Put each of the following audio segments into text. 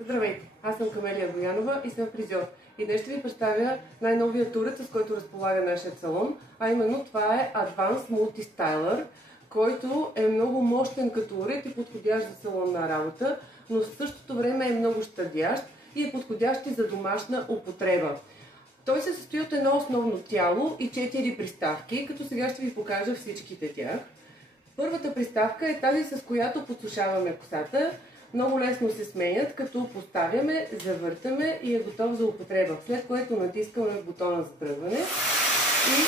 Здравейте, аз съм Камелия Боянова и съм фризьор. И днес ще ви представя най-новия турец, с който разполага нашия салон, а именно това е Advanced Multi-Styler, който е много мощен като уред и подходящ за салонна работа, но в същото време е много щадящ и е подходящ и за домашна употреба. Той се състои от едно основно тяло и 4 приставки, като сега ще ви покажа всичките тях. Първата приставка е тази, с която подсушаваме косата. Много лесно се сменят, като поставяме, завъртаме и е готов за употреба. След което натискаме бутона за тръгване и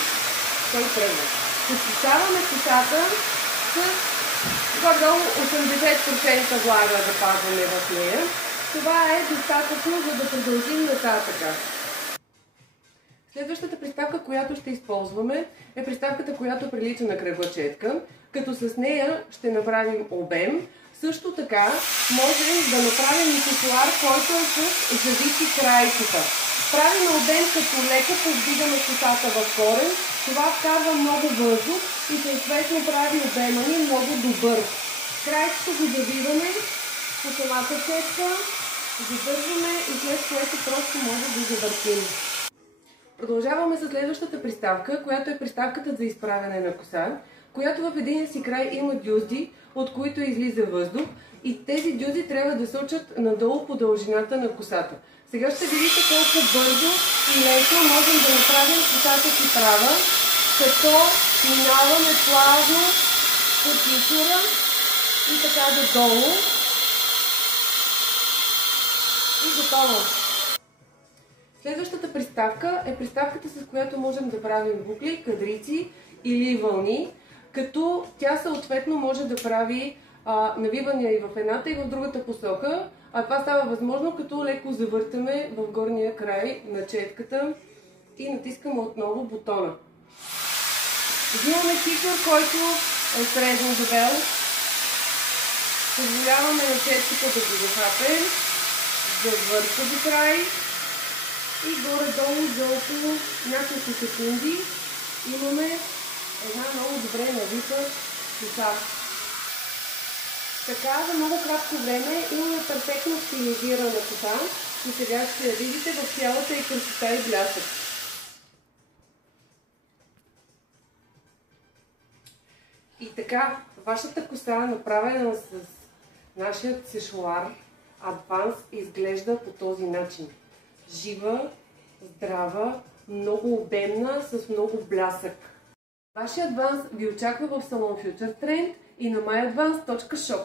той тръгва. Подсушаваме косата с горе-долу 80% влага да пазваме в нея. Това е достатъчно, за да продължим нататък. Следващата приставка, която ще използваме, е приставката, която прилича на кръглачетка, като с нея ще направим обем. Също така можем да направим и сесуар, който е с завити крайчета. Правим обем, като леко повдигаме косата в корен. Това вкарва много въздух и съответно прави обема ни много добър. Крайчето го завиваме по самата четка, задържаме и след което просто може да завъртим. Продължаваме с следващата приставка, която е приставката за изправяне на коса, която в един си край има дюзди, от които излиза въздух и тези дюзди трябва да сочат надолу по дължината на косата. Сега ще видите колко бързо и лесно можем да направим косата си права, като минаваме плавно по тисура и така додолу. И готово! Следващата приставка е приставката, с която можем да правим букли, кадрици или вълни, като тя съответно може да прави навивания и в едната и в другата посока, а това става възможно като леко завъртаме в горния край на четката и натискаме отново бутона. Взимаме тисур, който е средно дебел, позволяваме на четката да го захапе, завърта до край и горе-долу за около няколко секунди имаме една много добре навита коса. Така за много кратко време имаме перфектно стилизирана коса и сега ще я видите в цялата и красота и блясък. И така, вашата коса, направена с нашия сешоар Advanced, изглежда по този начин. Жива, здрава, много обемна, с много блясък. Вашия Advanced ви очаква в салон Future Trend и на myadvanced.shop.